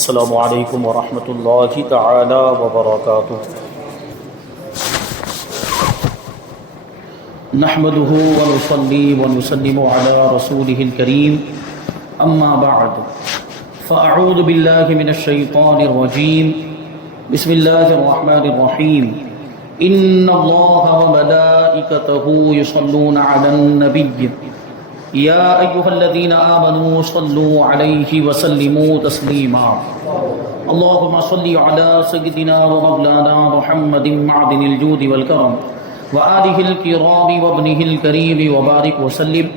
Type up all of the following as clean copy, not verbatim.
السلام علیکم ورحمۃ اللہ تعالی وبرکاتہ۔ نحمده ونصلي ونسلم على رسوله الكريم اما بعد فاعوذ بالله من الشیطان الرجیم بسم اللہ الرحمن الرحیم ان اللہ وملائکته يصلون على النبی یا ایھا الذین آمنوا صلوا علیہ وسلموا تسلیما اللهم صل علی سیدنا ومولانا محمد معدن الجود والکرم وآلہ الکرام وابنہ الکریم وبارک وسلم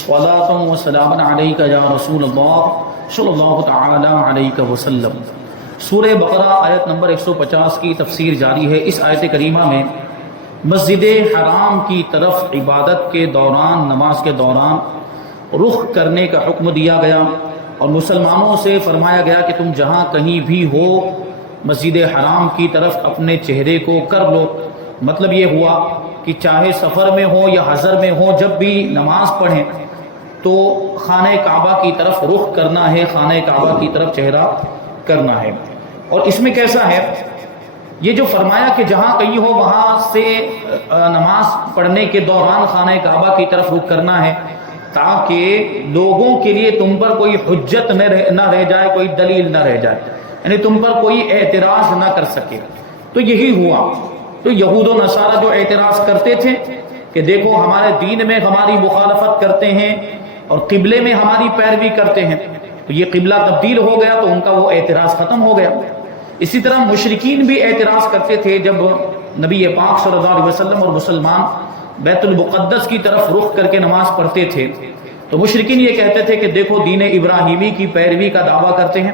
صلاۃ وسلاما علیک یا رسول اللہ صلی اللہ تعالی علیہ وسلم۔ سورہ بقرہ آیت نمبر 150 کی تفسیر جاری ہے۔ اس آیت کریمہ میں مسجد حرام کی طرف عبادت کے دوران، نماز کے دوران رخ کرنے کا حکم دیا گیا اور مسلمانوں سے فرمایا گیا کہ تم جہاں کہیں بھی ہو مسجد حرام کی طرف اپنے چہرے کو کر لو۔ مطلب یہ ہوا کہ چاہے سفر میں ہو یا حضر میں ہو، جب بھی نماز پڑھیں تو خانہ کعبہ کی طرف رخ کرنا ہے، خانہ کعبہ کی طرف چہرہ کرنا ہے۔ اور اس میں کیسا ہے، یہ جو فرمایا کہ جہاں کہیں ہو وہاں سے نماز پڑھنے کے دوران خانہ کعبہ کی طرف رخ کرنا ہے تاکہ لوگوں کے لیے تم پر کوئی حجت نہ رہ جائے، کوئی دلیل نہ رہ جائے، یعنی تم پر کوئی اعتراض نہ کر سکے۔ تو یہی ہوا۔ تو یہود و نصارہ جو اعتراض کرتے تھے کہ دیکھو ہمارے دین میں ہماری مخالفت کرتے ہیں اور قبلے میں ہماری پیروی کرتے ہیں، تو یہ قبلہ تبدیل ہو گیا تو ان کا وہ اعتراض ختم ہو گیا۔ اسی طرح مشرکین بھی اعتراض کرتے تھے جب نبی پاک صلی اللہ علیہ وسلم اور مسلمان بیت المقدس کی طرف رخ کر کے نماز پڑھتے تھے تو مشرکین یہ کہتے تھے کہ دیکھو دین ابراہیمی کی پیروی کا دعویٰ کرتے ہیں،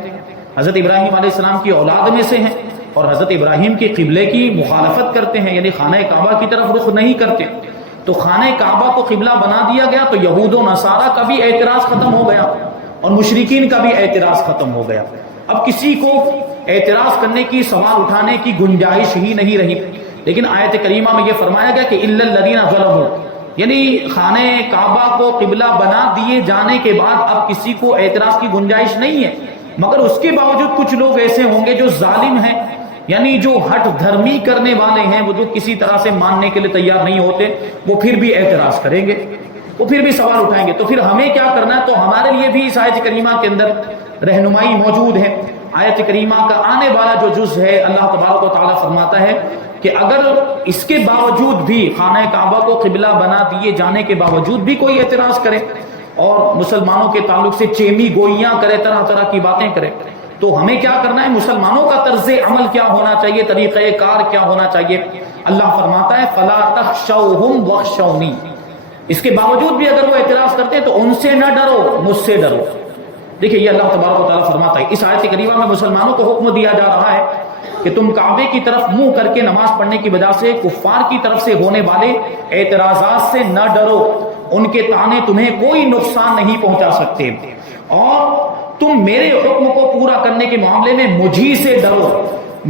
حضرت ابراہیم علیہ السلام کی اولاد میں سے ہیں اور حضرت ابراہیم کے قبلے کی مخالفت کرتے ہیں، یعنی خانہ کعبہ کی طرف رخ نہیں کرتے۔ تو خانہ کعبہ کو قبلہ بنا دیا گیا تو یہود و نصارہ کا بھی اعتراض ختم ہو گیا اور مشرکین کا بھی اعتراض ختم ہو گیا۔ اب کسی کو اعتراض کرنے کی، سوال اٹھانے کی گنجائش ہی نہیں رہی۔ لیکن آیت کریمہ میں یہ فرمایا گیا کہ الا الذین ظلموا، یعنی خانہ کعبہ کو قبلہ بنا دیے جانے کے بعد اب کسی کو اعتراض کی گنجائش نہیں ہے، مگر اس کے باوجود کچھ لوگ ایسے ہوں گے جو ظالم ہیں، یعنی جو ہٹ دھرمی کرنے والے ہیں، وہ جو کسی طرح سے ماننے کے لیے تیار نہیں ہوتے، وہ پھر بھی اعتراض کریں گے، وہ پھر بھی سوال اٹھائیں گے۔ تو پھر ہمیں کیا کرنا ہے؟ تو ہمارے لیے بھی اس آیت کریمہ کے اندر رہنمائی موجود ہے۔ آیت کریمہ کا آنے والا جو جز ہے، اللہ تبارک و تعالیٰ فرماتا ہے کہ اگر اس کے باوجود بھی خانہ کعبہ کو قبلہ بنا دیے جانے کے باوجود بھی کوئی اعتراض کرے اور مسلمانوں کے تعلق سے چیمی گوئیاں کرے، طرح طرح کی باتیں کرے، تو ہمیں کیا کرنا ہے؟ مسلمانوں کا طرز عمل کیا ہونا چاہیے، طریقہ کار کیا ہونا چاہیے؟ اللہ فرماتا ہے فَلَا تَخْشَوْهُمْ وَاخْشَوْنِي، اس کے باوجود بھی اگر وہ اعتراض کرتے ہیں تو ان سے نہ ڈرو، مجھ سے ڈرو۔ دیکھیں یہ اللہ تبارک و تعالیٰ فرماتا ہے۔ اس آیت کریمہ میں مسلمانوں کو حکم دیا جا رہا ہے کہ تم کعبے کی طرف منہ کر کے نماز پڑھنے کی وجہ سے کفار کی طرف سے ہونے والے اعتراضات سے نہ ڈرو، ان کے طعنے تمہیں کوئی نقصان نہیں پہنچا سکتے، اور تم میرے حکم کو پورا کرنے کے معاملے میں مجھی سے ڈرو،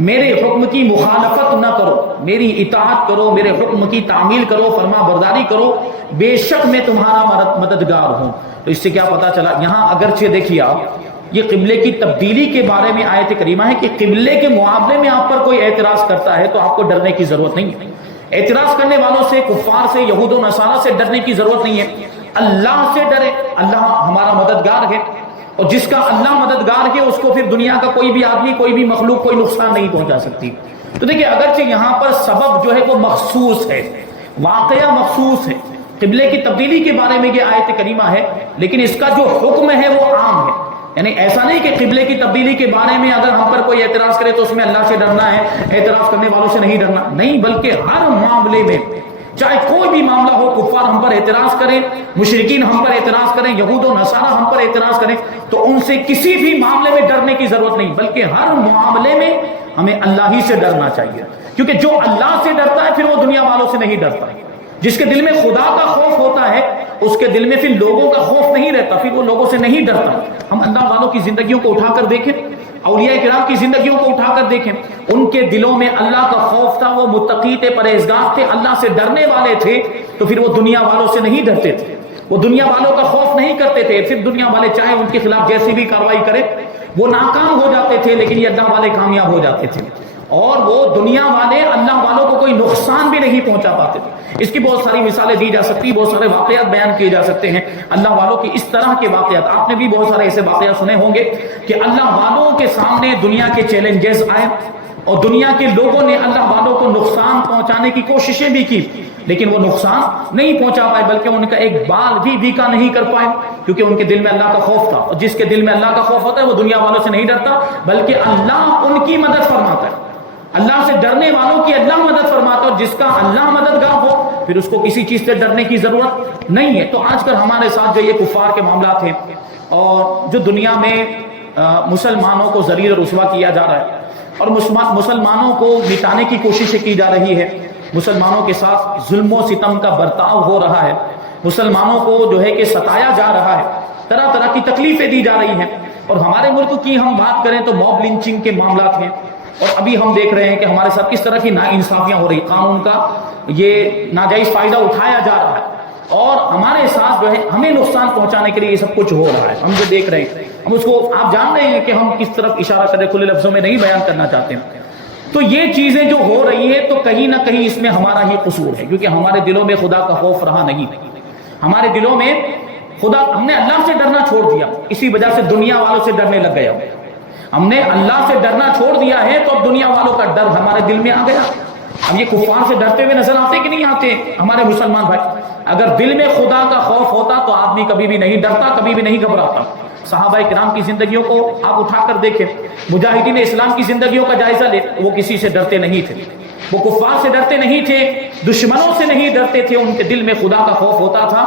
میرے حکم کی مخالفت نہ کرو، میری اطاعت کرو، میرے حکم کی تعمیل کرو، فرما برداری کرو، بے شک میں تمہارا مددگار ہوں۔ تو اس سے کیا پتا چلا؟ یہاں اگرچہ دیکھیے آپ، یہ قبلے کی تبدیلی کے بارے میں آیت کریمہ ہے کہ قبلے کے معاملے میں آپ پر کوئی اعتراض کرتا ہے تو آپ کو ڈرنے کی ضرورت نہیں ہے۔ اعتراض کرنے والوں سے، کفار سے، یہود و نصارہ سے ڈرنے کی ضرورت نہیں ہے۔ اللہ سے ڈرے، اللہ ہمارا مددگار ہے، اور جس کا اللہ مددگار ہے اس کو پھر دنیا کا کوئی بھی آدمی، کوئی بھی مخلوق کوئی نقصان نہیں پہنچا سکتی۔ تو دیکھیں اگرچہ یہاں پر سبب جو ہے وہ مخصوص ہے، واقعہ مخصوص ہے، قبلے کی تبدیلی کے بارے میں یہ آیت کریمہ ہے، لیکن اس کا جو حکم ہے وہ عام ہے۔ یعنی ایسا نہیں کہ قبلے کی تبدیلی کے بارے میں اگر ہم پر کوئی اعتراض کرے تو اس میں اللہ سے ڈرنا ہے، اعتراض کرنے والوں سے نہیں ڈرنا، نہیں، بلکہ ہر معاملے میں، چاہے کوئی بھی معاملہ ہو، کفار ہم پر اعتراض کریں، مشرکین ہم پر اعتراض کریں، یہود و نصارہ ہم پر اعتراض کریں، تو ان سے کسی بھی معاملے میں ڈرنے کی ضرورت نہیں، بلکہ ہر معاملے میں ہمیں اللہ ہی سے ڈرنا چاہیے، کیونکہ جو اللہ سے ڈرتا ہے پھر وہ دنیا والوں سے نہیں ڈرتا۔ جس کے دل میں خدا کا خوف ہوتا ہے اس کے دل میں پھر لوگوں کا خوف نہیں رہتا، پھر وہ لوگوں سے نہیں ڈرتا۔ ہم اللہ والوں کی زندگیوں کو اٹھا کر دیکھیں، اولیاء کرام کی زندگیوں کو اٹھا کر دیکھیں، ان کے دلوں میں اللہ کا خوف تھا، وہ متقی تھے، پرہیزگار تھے، اللہ سے ڈرنے والے تھے، تو پھر وہ دنیا والوں سے نہیں ڈرتے تھے، وہ دنیا والوں کا خوف نہیں کرتے تھے۔ پھر دنیا والے چاہے ان کے خلاف جیسی بھی کارروائی کرے وہ ناکام ہو جاتے تھے لیکن یہ اللہ والے کامیاب ہو جاتے تھے، اور وہ دنیا والے اللہ والوں کو کوئی نقصان بھی نہیں پہنچا پاتے تھے۔ اس کی بہت ساری مثالیں دی جا سکتی، بہت سارے واقعات بیان کیے جا سکتے ہیں اللہ والوں کی اس طرح کے واقعات۔ آپ نے بھی بہت سارے ایسے واقعات سنے ہوں گے کہ اللہ والوں کے سامنے دنیا کے چیلنجز آئے اور دنیا کے لوگوں نے اللہ والوں کو نقصان پہنچانے کی کوششیں بھی کی، لیکن وہ نقصان نہیں پہنچا پائے، بلکہ ان کا ایک بال بھی بیکا نہیں کر پائے، کیونکہ ان کے دل میں اللہ کا خوف تھا، اور جس کے دل میں اللہ کا خوف ہوتا ہے وہ دنیا والوں سے نہیں ڈرتا، بلکہ اللہ ان کی مدد فرماتا ہے۔ اللہ سے ڈرنے والوں کی اللہ مدد فرماتا ہے، اور جس کا اللہ مددگار ہو پھر اس کو کسی چیز سے ڈرنے کی ضرورت نہیں ہے۔ تو آج کل ہمارے ساتھ جو یہ کفار کے معاملات ہیں، اور جو دنیا میں مسلمانوں کو ذلیل و رسوا کیا جا رہا ہے، اور مسلمانوں کو مٹانے کی کوششیں کی جا رہی ہے، مسلمانوں کے ساتھ ظلم و ستم کا برتاؤ ہو رہا ہے، مسلمانوں کو جو ہے کہ ستایا جا رہا ہے، طرح طرح کی تکلیفیں دی جا رہی ہیں۔ اور ہمارے ملک کی ہم بات کریں تو موب لنچنگ کے معاملات ہیں، اور ابھی ہم دیکھ رہے ہیں کہ ہمارے ساتھ کس طرح کی ناانصافیاں ہو رہی، قانون کا یہ ناجائز فائدہ اٹھایا جا رہا ہے، اور ہمارے ساتھ جو ہے ہمیں نقصان پہنچانے کے لیے یہ سب کچھ ہو رہا ہے۔ ہم جو دیکھ رہے ہیں، ہم اس کو آپ جان رہے ہیں کہ ہم کس طرف اشارہ کریں، کھلے لفظوں میں نہیں بیان کرنا چاہتے ہیں۔ تو یہ چیزیں جو ہو رہی ہے تو کہیں نہ کہیں اس میں ہمارا ہی قصور ہے، کیونکہ ہمارے دلوں میں خدا کا خوف رہا نہیں، ہمارے دلوں میں خدا، ہم نے اللہ سے ڈرنا چھوڑ دیا، اسی وجہ سے دنیا والوں سے ڈرنے لگ گئے۔ ہم نے اللہ سے ڈرنا چھوڑ دیا ہے تو اب دنیا والوں کا ڈر ہمارے دل میں آ گیا۔ اب یہ کفار سے ڈرتے ہوئے نظر آتے کہ نہیں آتے ہمارے مسلمان بھائی؟ اگر دل میں خدا کا خوف ہوتا تو آدمی کبھی بھی نہیں ڈرتا، کبھی بھی نہیں گھبراتا۔ صحابہ کرام کی زندگیوں کو آپ اٹھا کر دیکھیں، مجاہدین اسلام کی زندگیوں کا جائزہ لیں، وہ کسی سے ڈرتے نہیں تھے، وہ کفار سے ڈرتے نہیں تھے، دشمنوں سے نہیں ڈرتے تھے، ان کے دل میں خدا کا خوف ہوتا تھا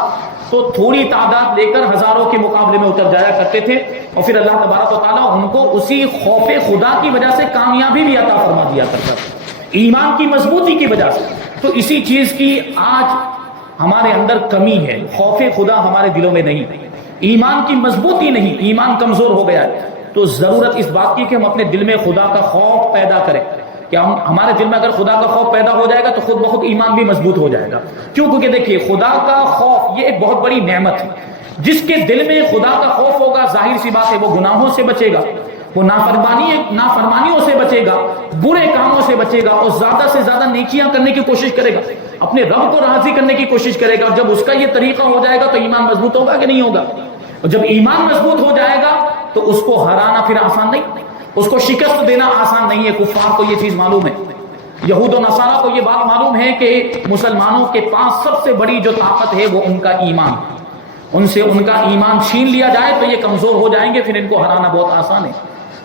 تو تھوڑی تعداد لے کر ہزاروں کے مقابلے میں اتر جایا کرتے تھے، اور پھر اللہ تبارک و تعالیٰ ان کو اسی خوف خدا کی وجہ سے کامیابی بھی عطا فرما دیا کرتا تھا، ایمان کی مضبوطی کی وجہ سے۔ تو اسی چیز کی آج ہمارے اندر کمی ہے، خوف خدا ہمارے دلوں میں نہیں، ایمان کی مضبوطی نہیں، ایمان کمزور ہو گیا ہے۔ تو ضرورت اس بات کی کہ ہم اپنے دل میں خدا کا خوف پیدا کریں، کہ ہمارے دل میں اگر خدا کا خوف پیدا ہو جائے گا تو خود بخود ایمان بھی مضبوط ہو جائے گا۔ کیوں؟ کیونکہ دیکھیے خدا کا خوف یہ ایک بہت بڑی نعمت ہے۔ جس کے دل میں خدا کا خوف ہوگا، ظاہر سی بات ہے وہ گناہوں سے بچے گا، وہ نافرمانیوں سے بچے گا، برے کاموں سے بچے گا، اور زیادہ سے زیادہ نیکیاں کرنے کی کوشش کرے گا، اپنے رب کو راضی کرنے کی کوشش کرے گا۔ اور جب اس کا یہ طریقہ ہو جائے گا تو ایمان مضبوط ہوگا کہ نہیں ہوگا؟ اور جب ایمان مضبوط ہو جائے گا تو اس کو ہرانا پھر آسان نہیں، اس کو شکست دینا آسان نہیں ہے۔ کفار کو یہ چیز معلوم ہے، یہود و نصارہ کو یہ بات معلوم ہے کہ مسلمانوں کے پاس سب سے بڑی جو طاقت ہے وہ ان کا ایمان، ان سے ان کا ایمان چھین لیا جائے تو یہ کمزور ہو جائیں گے، پھر ان کو ہرانا بہت آسان ہے۔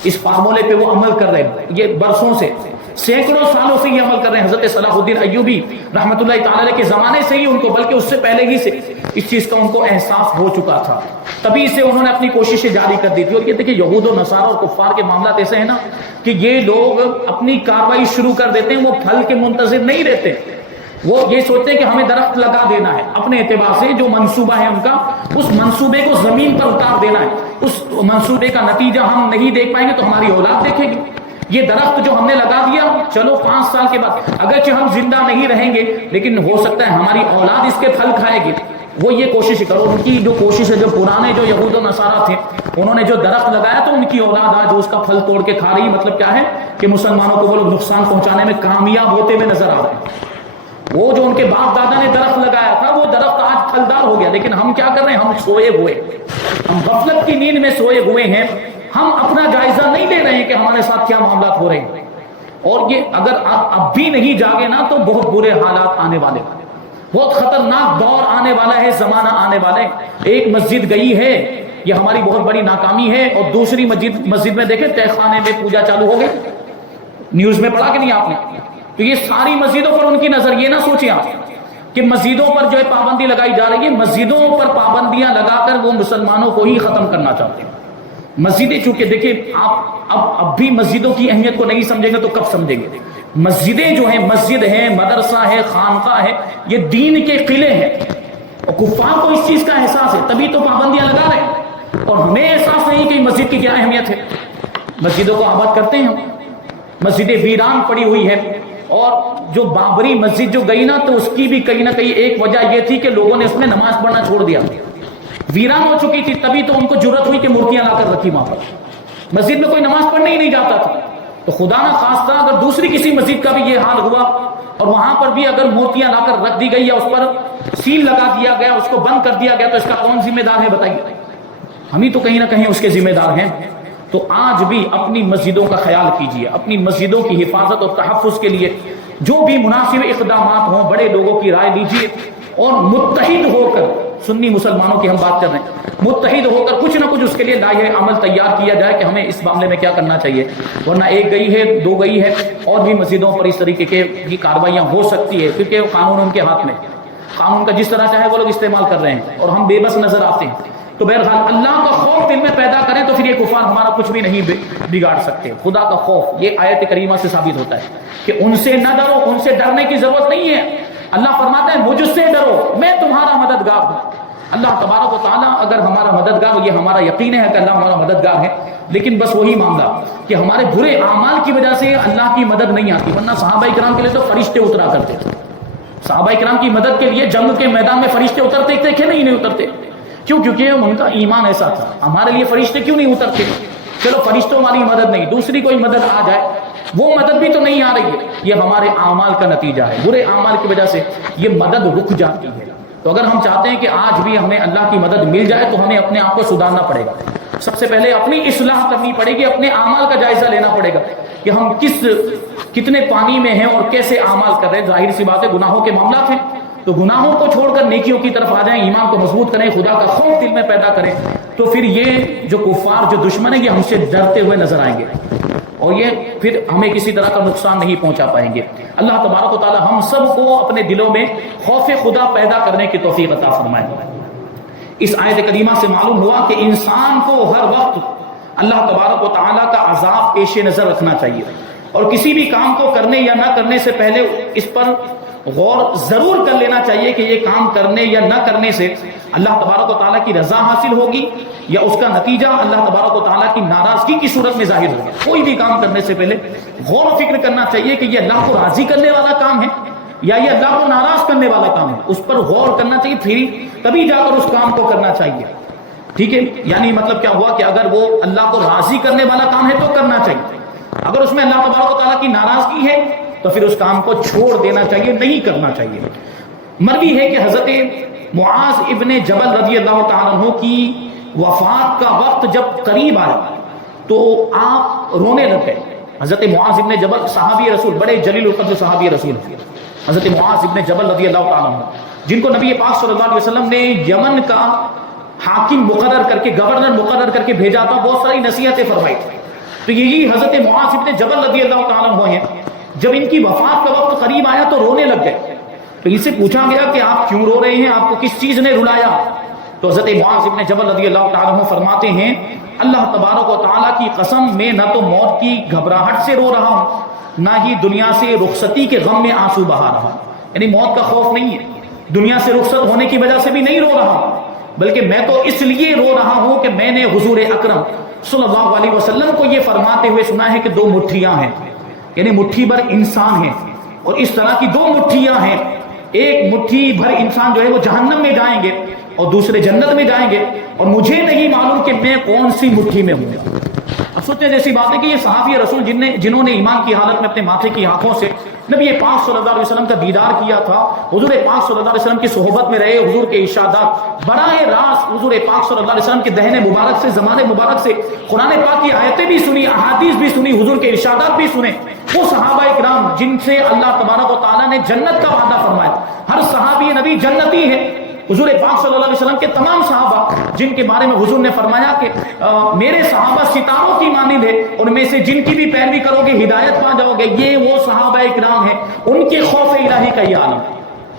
اس فارمولے پہ وہ عمل کر رہے ہیں، یہ برسوں سے، سینکڑوں سالوں سے یہ عمل کر رہے ہیں۔ حضرت صلاح الدین ایوبی رحمۃ اللہ تعالی علیہ کے زمانے سے ہی ان کو، بلکہ اس سے پہلے ہی سے اس چیز کا ان کو احساس ہو چکا تھا، تبھی سے انہوں نے اپنی کوششیں جاری کر دی تھی۔ اور یہ دیکھیں یہود و نصارہ اور کفار کے معاملات ایسے ہیں نا کہ یہ لوگ اپنی کارروائی شروع کر دیتے ہیں، وہ پھل کے منتظر نہیں رہتے، وہ یہ سوچتے ہیں کہ ہمیں درخت لگا دینا ہے، اپنے اعتبار سے جو منصوبہ ہے ان کا، اس منصوبے کو زمین پر اتار دینا ہے، اس منصوبے کا نتیجہ ہم نہیں دیکھ پائیں گے تو ہماری اولاد دیکھے گی۔ یہ درخت جو ہم نے لگا دیا، چلو 5 سال کے بعد اگرچہ ہم زندہ نہیں رہیں گے لیکن ہو سکتا ہے ہماری اولاد اس کے پھل کھائے گی۔ وہ یہ کوشش کرو، ان کی جو کوشش ہے، جو پرانے جو یہود و نصارہ تھے انہوں نے جو درخت لگایا تو ان کی اولاد آج اس کا پھل توڑ کے کھا رہی۔ مطلب کیا ہے کہ مسلمانوں کو وہ لوگ نقصان پہنچانے میں کامیاب ہوتے ہوئے نظر آ رہے ہیں۔ وہ جو ان کے باپ دادا نے درخت لگایا تھا وہ درخت آج پھلدار ہو گیا، لیکن ہم کیا کر رہے ہیں؟ ہم سوئے ہوئے، ہم غفلت کی نیند میں سوئے ہوئے ہیں، ہم اپنا جائزہ نہیں لے رہے ہیں کہ ہمارے ساتھ کیا معاملات ہو رہے ہیں۔ اور یہ اگر آپ اب بھی نہیں جاگے نا تو بہت برے حالات آنے والے، بہت خطرناک دور آنے والا ہے، زمانہ آنے والا ہے۔ ایک مسجد گئی ہے، یہ ہماری بہت بڑی ناکامی ہے، اور دوسری مسجد میں دیکھیں تہ خانے میں پوجا چالو ہو گئی، نیوز میں پڑھا کہ نہیں آپ نے؟ تو یہ ساری مسجدوں پر ان کی نظر، یہ نہ سوچیں آپ کہ مسجدوں پر جو ہے پابندی لگائی جا رہی ہے، مسجدوں پر پابندیاں لگا کر وہ مسلمانوں کو ہی ختم کرنا چاہتے ہیں۔ مسجدیں چونکہ دیکھیں آپ اب بھی مسجدوں کی اہمیت کو نہیں سمجھیں گے تو کب سمجھیں گے؟ مسجدیں جو ہیں، مسجد ہے، مدرسہ ہے، خانقاہ ہے، یہ دین کے قلعے ہیں، اور کفار کو اس چیز کا احساس ہے، تبھی تو پابندیاں لگا رہے ہیں۔ اور ہمیں احساس نہیں کہ مسجد کی کیا اہمیت ہے۔ مسجدوں کو آباد کرتے ہیں ہم، مسجدیں ویران پڑی ہوئی ہے، اور جو بابری مسجد جو گئی نا تو اس کی بھی کہیں نہ کہیں ایک وجہ یہ تھی کہ لوگوں نے اس میں نماز پڑھنا چھوڑ دیا، ویران ہو چکی تھی، تبھی تو ان کو جرأت ہوئی کہ مورتیاں لا کر رکھی وہاں پر۔ مسجد میں کوئی نماز پڑھنے ہی نہیں جاتا تھا. تو خدا نہ خواستہ اگر دوسری کسی مسجد کا بھی یہ حال ہوا اور وہاں پر بھی اگر موتیاں لا کر رکھ دی گئی یا اس پر سیل لگا دیا گیا, اس کو بند کر دیا گیا, تو اس کا کون ذمہ دار ہے بتائیے؟ ہم ہی تو کہیں نہ کہیں اس کے ذمہ دار ہیں. تو آج بھی اپنی مسجدوں کا خیال کیجیے, اپنی مسجدوں کی حفاظت اور تحفظ کے لیے جو بھی مناسب اقدامات ہوں بڑے لوگوں کی رائے لیجیے اور متحد ہو کر, سنی مسلمانوں کی ہم بات کر رہے ہیں, متحد ہو کر کچھ نہ کچھ اس کے لیے لائحہ عمل تیار کیا جائے کہ ہمیں اس معاملے میں کیا کرنا چاہیے. ورنہ ایک گئی ہے, دو گئی ہے, اور بھی مسجدوں پر اس طریقے کی کارروائیاں ہو سکتی ہے, کیونکہ قانون ان کے ہاتھ میں, قانون کا جس طرح چاہے وہ لوگ استعمال کر رہے ہیں اور ہم بے بس نظر آتے ہیں. تو بہرحال اللہ کا خوف دل میں پیدا کریں تو پھر یہ کفار ہمارا کچھ بھی نہیں بگاڑ سکتے. خدا کا خوف یہ آیت کریمہ سے ثابت ہوتا ہے کہ ان سے نہ ڈرو, ان سے ڈرنے کی ضرورت نہیں ہے. اللہ فرماتا ہے مجھ سے ڈرو, میں تمہارا مددگار ہوں. اللہ تبارک و تعالیٰ اگر ہمارا مددگار, یہ ہمارا یقین ہے کہ اللہ ہمارا مددگار ہے, لیکن بس وہی معاملہ کہ ہمارے برے اعمال کی وجہ سے اللہ کی مدد نہیں آتی. ورنہ صحابہ کرام کے لیے تو فرشتے اترا کرتے تھے. صحابہ کرام کی مدد کے لیے جنگ کے میدان میں فرشتے اترتے تھے کہ نہیں اترتے؟ کیوں؟ کیونکہ ان کا ایمان ایسا تھا. ہمارے لیے فرشتے کیوں نہیں اترتے؟ چلو فرشتوں والی مدد نہیں, دوسری کوئی مدد آ جائے, وہ مدد بھی تو نہیں آ رہی ہے. یہ ہمارے اعمال کا نتیجہ ہے, برے اعمال کی وجہ سے یہ مدد رک جاتی ہے. تو اگر ہم چاہتے ہیں کہ آج بھی ہمیں اللہ کی مدد مل جائے تو ہمیں اپنے آپ کو سدھارنا پڑے گا. سب سے پہلے اپنی اصلاح کرنی پڑے گی, اپنے اعمال کا جائزہ لینا پڑے گا کہ ہم کتنے پانی میں ہیں اور کیسے اعمال کر رہے ہیں. ظاہر سی بات ہے گناہوں کے معاملات ہیں, تو گناہوں کو چھوڑ کر نیکیوں کی طرف آ جائیں, ایمان کو مضبوط کریں, خدا کا خوف دل میں پیدا کریں, تو پھر یہ جو کفار, جو دشمن ہیں, یہ ہم سے ڈرتے ہوئے نظر آئیں گے اور یہ پھر ہمیں کسی طرح کا نقصان نہیں پہنچا پائیں گے. اللہ تبارک و تعالی ہم سب کو اپنے دلوں میں خوف خدا پیدا کرنے کی توفیق عطا فرمائے. اس آیت کریمہ سے معلوم ہوا کہ انسان کو ہر وقت اللہ تبارک و تعالی کا عذاب پیش نظر رکھنا چاہیے اور کسی بھی کام کو کرنے یا نہ کرنے سے پہلے اس پر غور ضرور کر لینا چاہیے کہ یہ کام کرنے یا نہ کرنے سے اللہ تبارک و تعالیٰ کی رضا حاصل ہوگی یا اس کا نتیجہ اللہ تبارک و تعالیٰ کی ناراضگی کی صورت میں ظاہر ہوگا. کوئی بھی کام کرنے سے پہلے غور و فکر کرنا چاہیے کہ یہ اللہ کو راضی کرنے والا کام ہے یا یہ اللہ کو ناراض کرنے والا کام ہے. اس پر غور کرنا چاہیے, پھر تبھی جا کر اس کام کو کرنا چاہیے. ٹھیک ہے, یعنی مطلب کیا ہوا کہ اگر وہ اللہ کو راضی کرنے والا کام ہے تو کرنا چاہیے, اگر اس میں اللہ تبارک و تعالیٰ کی ناراضگی ہے تو پھر اس کام کو چھوڑ دینا چاہیے, نہیں کرنا چاہیے. مروی ہے کہ حضرت معاذ ابن جبل رضی اللہ تعالیٰ عنہ کی وفات کا وقت جب قریب آیا تو آپ رونے لگ گئے. حضرت معاذ ابن جبل صحابی رسول, بڑے جلیل القدر صحابی رسول ہیں حضرت معاذ ابن جبل رضی اللہ تعالیٰ عنہ, جن کو نبی پاک صلی اللہ علیہ وسلم نے یمن کا حاکم مقرر کر کے, گورنر مقرر کر کے بھیجا تھا, بہت ساری نصیحتیں فرمائی تھی. تو یہی حضرت معاذ ابن جبل رضی اللہ تعالیٰ عنہ ہیں. جب ان کی وفات کا وقت قریب آیا تو رونے لگ گئے. تو ان سے پوچھا گیا کہ آپ کیوں رو رہے ہیں, آپ کو کس چیز نے رلایا؟ تو حضرت معاذ ابن جبل رضی اللہ تعالیٰ عنہ فرماتے ہیں, اللہ تبارک و تعالیٰ کی قسم, میں نہ تو موت کی گھبراہٹ سے رو رہا ہوں, نہ ہی دنیا سے رخصتی کے غم میں آنسو بہا رہا ہوں. یعنی موت کا خوف نہیں ہے, دنیا سے رخصت ہونے کی وجہ سے بھی نہیں رو رہا ہوں, بلکہ میں تو اس لیے رو رہا ہوں کہ میں نے حضور اکرم صلی اللہ علیہ وسلم کو یہ فرماتے ہوئے سنا ہے کہ دو مٹھیاں ہیں, یعنی مٹھی بھر انسان ہیں اور اس طرح کی دو مٹھیاں ہیں, ایک مٹھی بھر انسان جو ہے وہ جہنم میں جائیں گے اور دوسرے جنت میں جائیں گے, اور مجھے نہیں معلوم کہ میں کون سی مٹھی میں ہوں گا. اب سوچنے جیسی بات ہے کہ یہ صحابی رسول جنہوں نے ایمان کی حالت میں اپنے ماتھے کی آنکھوں سے نبی پاک صلی اللہ علیہ وسلم کا دیدار کیا تھا, حضور پاک صلی اللہ علیہ وسلم کی صحبت میں رہے, حضور کے ارشادات براہ راست حضور پاک صلی اللہ علیہ وسلم کے دہن مبارک سے, زمان مبارک سے قرآن پاک کی آیتیں بھی سنی, احادیث بھی سنی, حضور کے ارشادات بھی سنے, وہ صحابہ اکرام جن سے اللہ تبارک و تعالیٰ نے جنت کا وعدہ فرمایا. ہر صحابی نبی جنتی ہے. حضور پاک صلی اللہ علیہ وسلم کے تمام صحابہ جن کے بارے میں حضور نے فرمایا کہ میرے صحابہ ستاروں کی مانند ہے, ان میں سے جن کی بھی پیروی کرو گے ہدایت پا جاؤ گے, یہ وہ صحابہ اکرام ہیں. ان کے خوف الہی کا یہ عالم,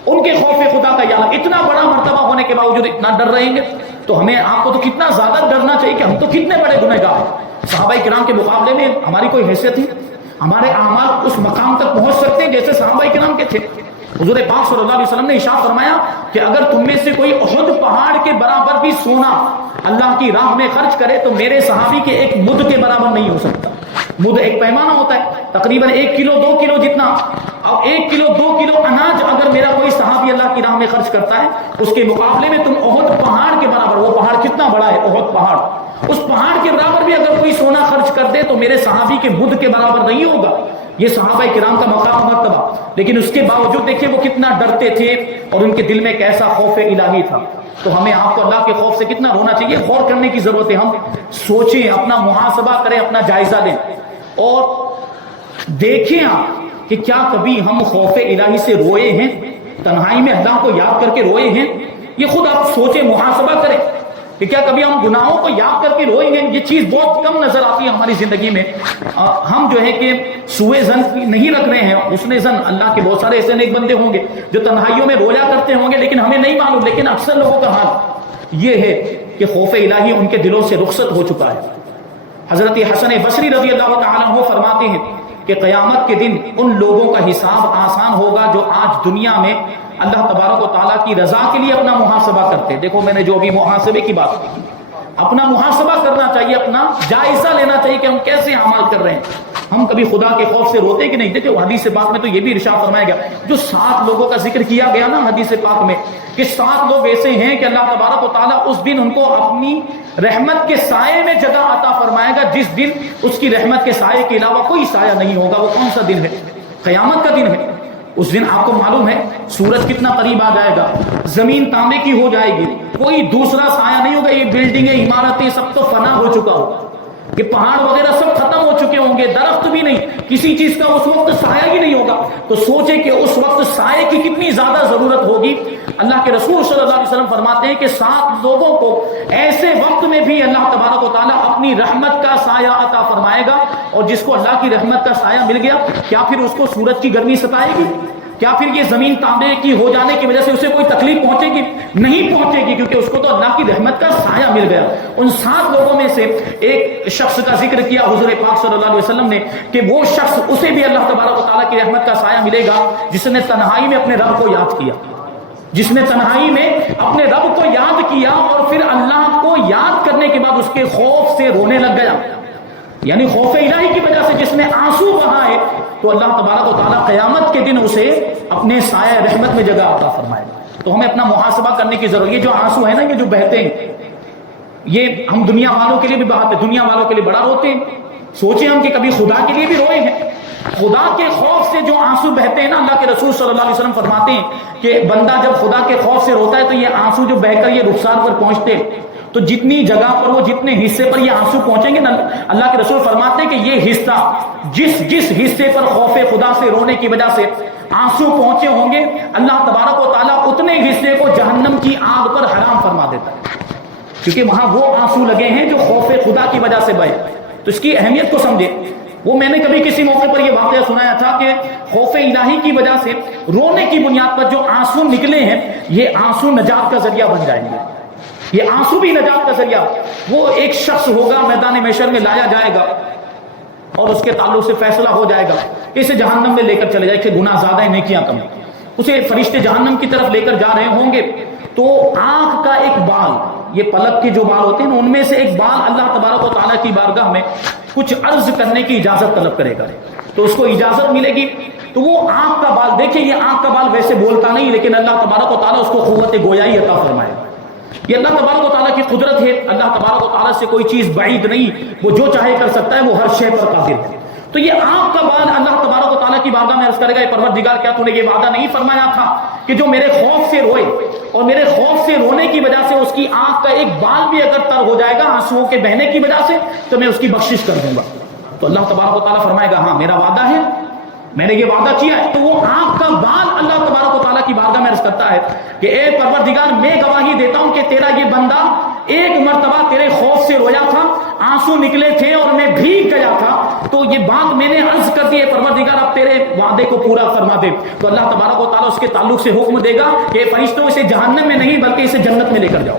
ان کے خوف خدا کا یہ عالم, اتنا بڑا مرتبہ ہونے کے باوجود اتنا ڈر رہیں گے, تو ہمیں آپ کو تو کتنا زیادہ ڈرنا چاہیے کہ ہم تو کتنے بڑے گنہگار ہیں. صحابہ اکرام کے مقابلے میں ہماری کوئی حیثیت ہے؟ ہمارے اعمال اس مقام تک پہنچ سکتے ہیں جیسے صحابہ اکرام کے تھے؟ حضور پاک صلی اللہ علیہ وسلم نے ارشاد فرمایا کہ اگر تم میں سے کوئی احد پہاڑ کے برابر بھی سونا اللہ کی راہ میں خرچ کرے تو میرے صحابی کے ایک مد کے برابر نہیں ہو سکتا. مد ایک پیمانہ ہوتا ہے, تقریباً 1 کلو 2 کلو جتنا. اب 1 کلو 2 کلو اناج اگر میرا کوئی صحابی اللہ کی راہ میں خرچ کرتا ہے, اس کے مقابلے میں تم احد پہاڑ کے برابر, وہ پہاڑ کتنا بڑا ہے احد پہاڑ, اس پہاڑ کے برابر بھی اگر کوئی سونا خرچ کر دے تو میرے صحابی کے بدھ کے برابر نہیں ہوگا. یہ صحابہ کرام کا مقام مرتبہ. لیکن اس کے باوجود دیکھیں وہ کتنا ڈرتے تھے اور ان کے دل میں کیسا خوف الہی تھا. تو ہمیں آپ کو اللہ کے خوف سے کتنا رونا چاہیے, غور کرنے کی ضرورت ہے. ہم سوچیں, اپنا محاسبہ کریں, اپنا جائزہ لیں اور دیکھیں آپ کہ کیا کبھی ہم خوف الہی سے روئے ہیں, تنہائی میں اللہ کو یاد کر کے روئے ہیں. یہ خود آپ سوچیں, محاسبہ کریں کہ کیا کبھی ہم گناہوں کو یاد کر کے روئیں گے. یہ چیز بہت کم نظر آتی ہے ہماری زندگی میں. ہم جو ہے کہ سوء ظن نہیں رکھ رہے ہیں, حسن ظن. اللہ کے بہت سارے ایسے نیک بندے ہوں گے جو تنہائیوں میں رویا کرتے ہوں گے لیکن ہمیں نہیں معلوم. لیکن اکثر لوگوں کا حال یہ ہے کہ خوف الہی ان کے دلوں سے رخصت ہو چکا ہے. حضرت حسن بصری رضی اللہ تعالیٰ عنہ فرماتے ہیں کہ قیامت کے دن ان لوگوں کا حساب آسان ہوگا جو آج دنیا میں اللہ تبارک و تعالیٰ کی رضا کے لیے اپنا محاسبہ کرتے. دیکھو میں نے جو ابھی محاسبے کی بات کی, اپنا محاسبہ کرنا چاہیے, اپنا جائزہ لینا چاہیے کہ ہم کیسے اعمال کر رہے ہیں. ہم کبھی خدا کے خوف سے روتے کہ نہیں. دیکھو حدیث پاک میں تو یہ بھی ارشاد فرمایا گیا, جو 7 لوگوں کا ذکر کیا گیا نا حدیث پاک میں, کہ 7 لوگ ایسے ہیں کہ اللہ تبارک و تعالیٰ اس دن ان کو اپنی رحمت کے سائے میں جگہ عطا فرمائے گا جس دن اس کی رحمت کے سائے کے علاوہ کوئی سایہ نہیں ہوگا. وہ کون سا دن ہے؟ قیامت کا دن ہے. اس دن آپ کو معلوم ہے سورج کتنا قریب آ جائے گا, زمین تانبے کی ہو جائے گی, کوئی دوسرا سایہ نہیں ہوگا. یہ بلڈنگیں, عمارتیں سب تو فنا ہو چکا ہوگا, یہ پہاڑ وغیرہ سب ختم ہو چکے ہوں گے, درخت بھی نہیں, کسی چیز کا اس وقت سایہ ہی نہیں ہوگا. تو سوچیں کہ اس وقت سایہ کی کتنی زیادہ ضرورت ہوگی. اللہ کے رسول صلی اللہ علیہ وسلم فرماتے ہیں کہ 7 لوگوں کو ایسے وقت میں بھی اللہ تبارک و تعالیٰ اپنی رحمت کا سایہ عطا فرمائے گا, اور جس کو اللہ کی رحمت کا سایہ مل گیا, کیا پھر اس کو سورج کی گرمی ستائے گی؟ کیا پھر یہ زمین تانبے کی ہو جانے کی وجہ سے اسے کوئی تکلیف پہنچے گی؟ نہیں پہنچے گی, کیونکہ اس کو تو اللہ کی رحمت کا سایہ مل گیا. ان 7 لوگوں میں سے ایک شخص کا ذکر کیا حضور پاک صلی اللہ علیہ وسلم نے کہ وہ شخص, اسے بھی اللہ تبارک و تعالیٰ کی رحمت کا سایہ ملے گا جس نے تنہائی میں اپنے رب کو یاد کیا, جس نے تنہائی میں اپنے رب کو یاد کیا اور پھر اللہ کو یاد کرنے کے بعد اس کے خوف سے رونے لگ گیا. یعنی خوف الہی کی وجہ سے جس نے آنسو بہائے تو اللہ تبارک و تعالیٰ قیامت کے دن اسے اپنے سایہ رحمت میں جگہ عطا فرمائے گا. تو ہمیں اپنا محاسبہ کرنے کی ضرورت ہے. یہ جو آنسو ہے نا, یہ جو بہتے ہیں, یہ ہم دنیا والوں کے لیے بھی بہاتے, دنیا والوں کے لیے بڑا روتے ہیں. سوچیں ہم کہ کبھی خدا کے لیے بھی روئے ہیں. خدا کے خوف سے جو آنسو بہتے ہیں نا, اللہ کے رسول صلی اللہ علیہ وسلم فرماتے ہیں کہ بندہ جب خدا کے خوف سے روتا ہے تو یہ آنسو جو بہ کر یہ رخسار پر پہنچتے ہیں, تو جتنی جگہ پر وہ, جتنے حصے پر یہ آنسو پہنچیں گے نا, اللہ کے رسول فرماتے ہیں کہ یہ حصہ جس حصے پر خوف خدا سے رونے کی وجہ سے آنسو پہنچے ہوں گے, اللہ تبارک و تعالیٰ اتنے حصے کو جہنم کی آگ پر حرام فرما دیتا ہے, کیونکہ وہاں وہ آنسو لگے ہیں جو خوف خدا کی وجہ سے بہے. تو اس کی اہمیت کو سمجھے. وہ میں نے کبھی کسی موقع پر یہ واقعہ سنایا تھا کہ خوف الہی کی وجہ سے رونے کی بنیاد پر جو آنسو نکلے ہیں, یہ آنسو نجات کا ذریعہ بن جائیں گے. یہ آنسو بھی نجات کا ذریعہ. وہ ایک شخص ہوگا, میدان محشر میں لایا جائے گا اور اس کے تعلق سے فیصلہ ہو جائے گا, اسے جہنم میں لے کر چلے جائے کہ گناہ زیادہ ہے, نیکیاں کم. اسے فرشتے جہنم کی طرف لے کر جا رہے ہوں گے تو آنکھ کا ایک بال, یہ پلک کے جو بال ہوتے ہیں نا, ان میں سے ایک بال اللہ تبارک و تعالیٰ کی بارگاہ میں کچھ عرض کرنے کی اجازت طلب کرے گا, تو اس کو اجازت ملے گی. تو وہ آنکھ کا بال, دیکھیں یہ آنکھ کا بال ویسے بولتا نہیں, لیکن اللہ تبارک و تعالیٰ اس کو قوت گویائی عطا فرمائے گا. یہ اللہ تبارک و تعالیٰ کی قدرت ہے. اللہ تبارک و تعالیٰ سے کوئی چیز بعید نہیں, وہ جو چاہے کر سکتا ہے, وہ ہر شے پر قادر ہے. تو یہ آنکھ کا بال اللہ تبارک و تعالیٰ کی بارگاہ میں عرض کرے گا, اے پروردگار کیا تو نے یہ وعدہ نہیں فرمایا تھا کہ جو میرے خوف سے روئے اور میرے خوف سے رونے کی وجہ سے اس کی آنکھ کا ایک بال بھی اگر تر ہو جائے گا آنسوؤں کے بہنے کی وجہ سے, تو میں اس کی بخشش کر دوں گا. تو اللہ تبارک و تعالیٰ فرمائے گا ہاں میرا وعدہ ہے, میں نے یہ وعدہ کیا ہے. تو وہ آنکھ کا بال اللہ تبارک و تعالیٰ کی بارگاہ میں عرض کرتا ہے کہ اے پروردگار میں گواہی دیتا ہوں کہ تیرا یہ بندہ ایک مرتبہ تیرے خوف سے رویا تھا, آنسو نکلے تھے اور میں بھیگ گیا تھا, تو یہ بات میں نے عرض کر دی ہے پروردگار اب تیرے وعدے کو پورا فرما دے. تو اللہ تبارک و تعالیٰ اس کے تعلق سے حکم دے گا کہ فرشتوں اسے جہنم میں نہیں بلکہ اسے جنت میں لے کر جاؤ.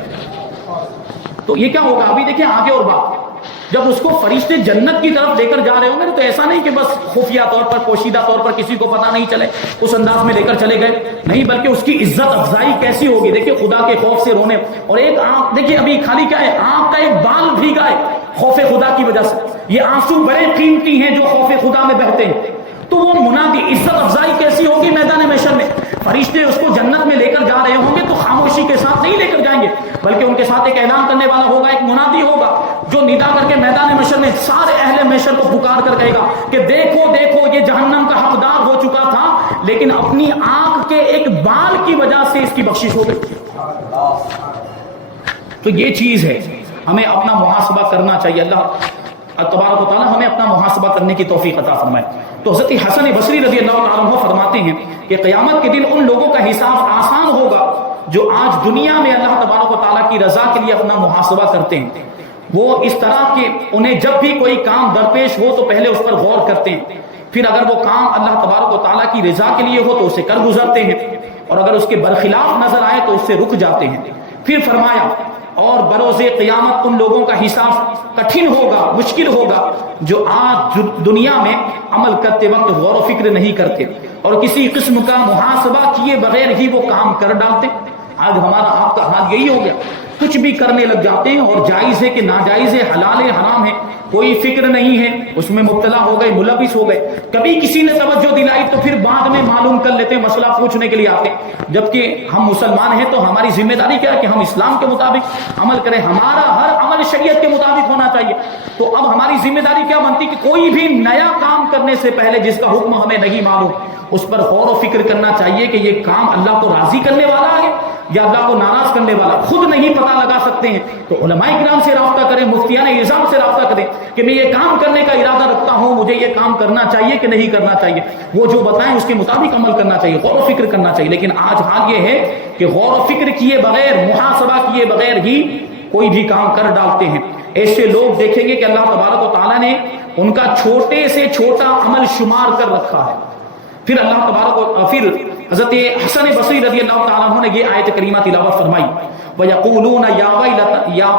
تو یہ کیا ہوگا ابھی دیکھیں آگے اور بات. جب اس کو فرشتے جنت کی طرف لے کر جا رہے ہوں گے تو ایسا نہیں کہ بس خفیہ طور پر, پوشیدہ طور پر کسی کو پتہ نہیں چلے اس انداز میں لے کر چلے گئے, نہیں بلکہ اس کی عزت افزائی کیسی ہوگی. دیکھیں خدا کے خوف سے رونے, اور ایک آنکھ دیکھیں ابھی خالی کیا ہے, آنکھ کا ایک بال بھیگا ہے خوف خدا کی وجہ سے. یہ آنسو بڑے قیمتی ہیں جو خوف خدا میں بہتے ہیں. تو وہ منادی عزت افزائی کیسی ہوگی میدان محشر میں. فرشتے اس کو جنت میں لے کر جا رہے ہوں گے تو خاموشی کے ساتھ نہیں لے کر جائیں گے، بلکہ ان کے ساتھ ایک اعلان کرنے والا ہوگا، ایک منادی ہوگا جو ندا کر کے میدان محشر میں سارے اہل محشر کو پکار کر کہے گا کہ دیکھو دیکھو یہ جہنم کا حقدار ہو چکا تھا، لیکن اپنی آنکھ کے ایک بال کی وجہ سے اس کی بخشش ہو گئی۔ تو یہ چیز ہے، ہمیں اپنا محاسبہ کرنا چاہیے۔ اللہ تبارک و تعالیٰ ہمیں اپنا محاسبہ کرنے کی توفیق عطا فرمائے۔ تو حضرت حسن بصری رضی اللہ تعالیٰ عنہ فرماتے ہیں کہ قیامت کے دن ان لوگوں کا حساب آسان ہوگا جو آج دنیا میں اللہ تبارک و تعالیٰ کی رضا کے لیے اپنا محاسبہ کرتے ہیں۔ وہ اس طرح کہ انہیں جب بھی کوئی کام درپیش ہو تو پہلے اس پر غور کرتے ہیں، پھر اگر وہ کام اللہ تبارک و تعالیٰ کی رضا کے لیے ہو تو اسے کر گزرتے ہیں، اور اگر اس کے برخلاف نظر آئے تو اس سے رک جاتے ہیں۔ پھر فرمایا اور بروز قیامت ان لوگوں کا حساب کٹھن ہوگا، مشکل ہوگا جو آج دنیا میں عمل کرتے وقت غور و فکر نہیں کرتے اور کسی قسم کا محاسبہ کیے بغیر ہی وہ کام کر ڈالتے۔ آج ہمارا آپ کا حال یہی ہو گیا، کچھ بھی کرنے لگ جاتے ہیں، اور جائز ہے کہ ناجائز ہے، حلال ہے حرام ہے، کوئی فکر نہیں ہے، اس میں مبتلا ہو گئے، ملوث ہو گئے۔ کبھی کسی نے توجہ دلائی تو پھر بعد میں معلوم کر لیتے ہیں، مسئلہ پوچھنے کے لیے آتے ہیں، جبکہ ہم مسلمان ہیں تو ہماری ذمہ داری کیا ہے کہ ہم اسلام کے مطابق عمل کریں، ہمارا ہر عمل شریعت کے مطابق ہونا چاہیے۔ تو اب ہماری ذمہ داری کیا بنتی کہ کوئی بھی نیا کام کرنے سے پہلے جس کا حکم ہمیں نہیں معلوم اس پر غور و فکر کرنا چاہیے کہ یہ کام اللہ کو راضی کرنے والا ہے یا اللہ کو ناراض کرنے والا۔ خود نہیں پتہ لگا سکتے ہیں تو علماء کرام سے رابطہ کریں، مفتیان نظام سے رابطہ کریں کہ میں یہ کام کرنے کا ارادہ رکھتا ہوں، مجھے یہ کام کرنا چاہیے کہ نہیں کرنا چاہیے، وہ جو بتائیں اس کے مطابق عمل کرنا چاہیے، غور و فکر کرنا چاہیے۔ لیکن آج حال یہ ہے کہ غور و فکر کیے بغیر، محاسبہ کیے بغیر ہی کوئی بھی کام کر ڈالتے ہیں۔ ایسے لوگ دیکھیں گے کہ اللہ تبارک و تعالیٰ نے ان کا چھوٹے سے چھوٹا عمل شمار کر رکھا ہے۔ پھر اللہ تبارک و پھر حضرت حسن بصری رضی اللہ تعالیٰ عنہ نے یہ آیت کریمہ تلاوت فرمائی، وَيَقُولُونَ يَا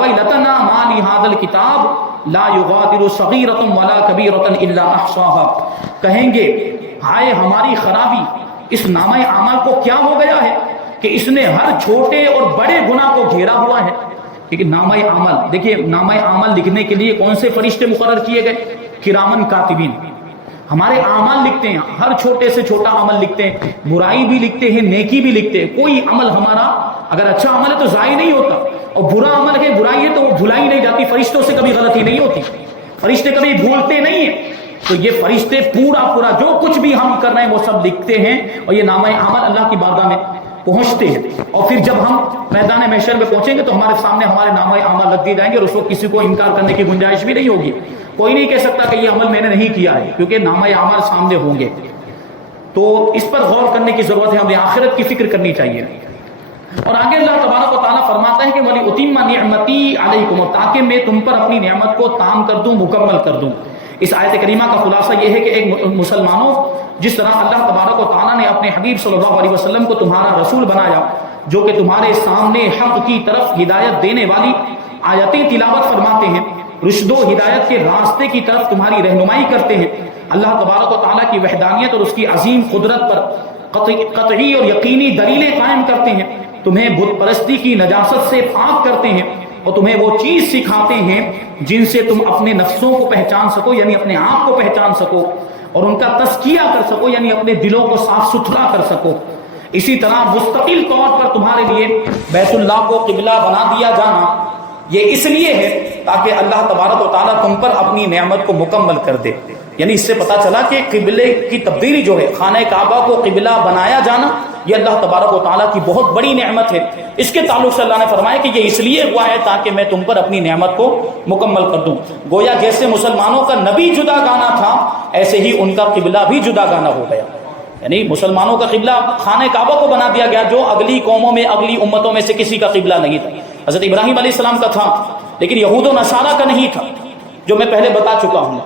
وَيْلَتَنَا مَا لِهَذَا الْكِتَابِ لَا يُغَادِرُ صَغِيرَةً وَلَا كَبِيرَةً إِلَّا أَحْصَاهَا، کہیں گے ہائے ہماری خرابی، اس نامہ اعمال کو کیا ہو گیا ہے کہ اس نے ہر چھوٹے اور بڑے گناہ کو گھیرا ہوا ہے۔ لیکن نامہ عمل دیکھیے، نامہ عمل لکھنے کے لیے کون سے فرشتے مقرر کیے گئے؟ کرامن کاتبین، ہمارے اعمال لکھتے ہیں، ہر چھوٹے سے چھوٹا عمل لکھتے ہیں، برائی بھی لکھتے ہیں، نیکی بھی لکھتے ہیں۔ کوئی عمل ہمارا اگر اچھا عمل ہے تو ضائع نہیں ہوتا، اور برا عمل ہے، برائی ہے تو وہ بھلائی نہیں جاتی، فرشتوں سے کبھی غلطی نہیں ہوتی، فرشتے کبھی بھولتے نہیں ہیں۔ تو یہ فرشتے پورا جو کچھ بھی ہم کر رہے ہیں وہ سب لکھتے ہیں، اور یہ نامہ عمل اللہ کی بارگاہ میں پہنچتے ہیں۔ اور پھر جب ہم میدان محشر میں پہنچیں گے تو ہمارے سامنے ہمارے نامہ اعمال رکھ دیے جائیں گے، اور اس وقت کسی کو انکار کرنے کی گنجائش بھی نہیں ہوگی۔ کوئی نہیں کہہ سکتا کہ یہ عمل میں نے نہیں کیا ہے، کیونکہ نامہ اعمال سامنے ہوں گے۔ تو اس پر غور کرنے کی ضرورت ہے، ہمیں آخرت کی فکر کرنی چاہیے۔ اور آگے اللہ تبارک و تعالیٰ فرماتا ہے کہ وَلِأُتِمَّ نِعْمَتِي عَلَيْكُمْ، تاکہ میں تم پر اپنی نعمت کو تام کر دوں، مکمل کر دوں۔ اس آیت کریمہ کا خلاصہ یہ ہے کہ ایک مسلمانوں، جس طرح اللہ تبارک و تعالیٰ نے اپنے حبیب صلی اللہ علیہ وسلم کو تمہارا رسول بنایا جو کہ تمہارے سامنے حق کی طرف ہدایت دینے والی آیتیں تلاوت فرماتے ہیں، رشد و ہدایت کے راستے کی طرف تمہاری رہنمائی کرتے ہیں، اللہ تبارک و تعالیٰ کی وحدانیت اور اس کی عظیم قدرت پر قطعی اور یقینی دلیلیں قائم کرتے ہیں، تمہیں بت پرستی کی نجاست سے پاک کرتے ہیں، اور تمہیں وہ چیز سکھاتے ہیں جن سے تم اپنے نفسوں کو پہچان سکو، یعنی اپنے آپ کو پہچان سکو، اور ان کا تزکیہ کر سکو، یعنی اپنے دلوں کو صاف ستھرا کر سکو۔ اسی طرح مستقل طور پر تمہارے لیے بیت اللہ کو قبلہ بنا دیا جانا یہ اس لیے ہے تاکہ اللہ تبارک و تعالیٰ تم پر اپنی نعمت کو مکمل کر دے۔ یعنی اس سے پتہ چلا کہ قبلے کی تبدیلی جو ہے، خانہ کعبہ کو قبلہ بنایا جانا، یہ اللہ تبارک و تعالیٰ کی بہت بڑی نعمت ہے۔ اس کے تعلق سے اللہ نے فرمایا کہ یہ اس لیے ہوا ہے تاکہ میں تم پر اپنی نعمت کو مکمل کر دوں۔ گویا جیسے مسلمانوں کا نبی جدا گانا تھا، ایسے ہی ان کا قبلہ بھی جدا گانا ہو گیا۔ یعنی مسلمانوں کا قبلہ خانہ کعبہ کو بنا دیا گیا، جو اگلی قوموں میں، اگلی امتوں میں سے کسی کا قبلہ نہیں تھا۔ حضرت ابراہیم علیہ السلام کا تھا، لیکن یہود و نصارہ کا نہیں تھا، جو میں پہلے بتا چکا ہوں۔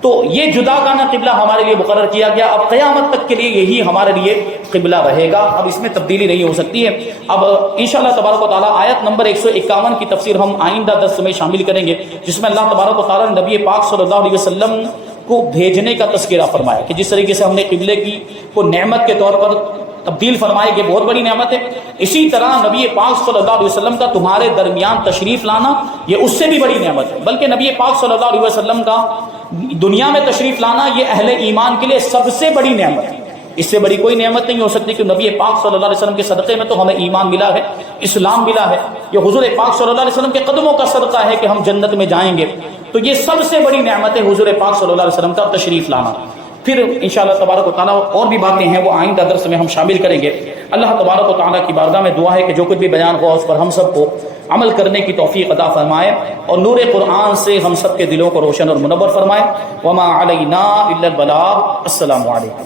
تو یہ جدا گانا قبلہ ہمارے لیے مقرر کیا گیا، اب قیامت تک کے لیے یہی ہمارے لیے قبلہ رہے گا، اب اس میں تبدیلی نہیں ہو سکتی ہے۔ اب انشاءاللہ تبارک و تعالیٰ آیت نمبر 151 کی تفسیر ہم آئندہ درس میں شامل کریں گے، جس میں اللہ تبارک و تعالیٰ نے نبی پاک صلی اللہ علیہ وسلم کو بھیجنے کا تذکرہ فرمایا کہ جس طریقے سے ہم نے قبلے کی کو نعمت کے طور پر تبدیل فرمائے، یہ بہت بڑی نعمت ہے، اسی طرح نبی پاک صلی اللہ علیہ وسلم کا تمہارے درمیان تشریف لانا یہ اس سے بھی بڑی نعمت ہے، بلکہ نبی پاک صلی اللہ علیہ وسلم کا دنیا میں تشریف لانا یہ اہل ایمان کے لیے سب سے بڑی نعمت ہے۔ اس سے بڑی کوئی نعمت نہیں ہو سکتی کہ نبی پاک صلی اللہ علیہ وسلم کے صدقے میں تو ہمیں ایمان ملا ہے، اسلام ملا ہے، یہ حضور پاک صلی اللہ علیہ وسلم کے قدموں کا صدقہ ہے کہ ہم جنت میں جائیں گے۔ تو یہ سب سے بڑی نعمت ہے حضور پاک صلی اللہ علیہ وسلم کا تشریف لانا۔ پھر انشاءاللہ تبارک و تعالیٰ اور بھی باتیں ہیں وہ آئندہ درس میں ہم شامل کریں گے۔ اللہ تبارک و تعالیٰ کی بارگاہ میں دعا ہے کہ جو کچھ بھی بیان ہوا اس پر ہم سب کو عمل کرنے کی توفیق عطا فرمائے اور نور قرآن سے ہم سب کے دلوں کو روشن اور منور فرمائے۔ وما علینا الا البلاغ۔ السلام علیکم۔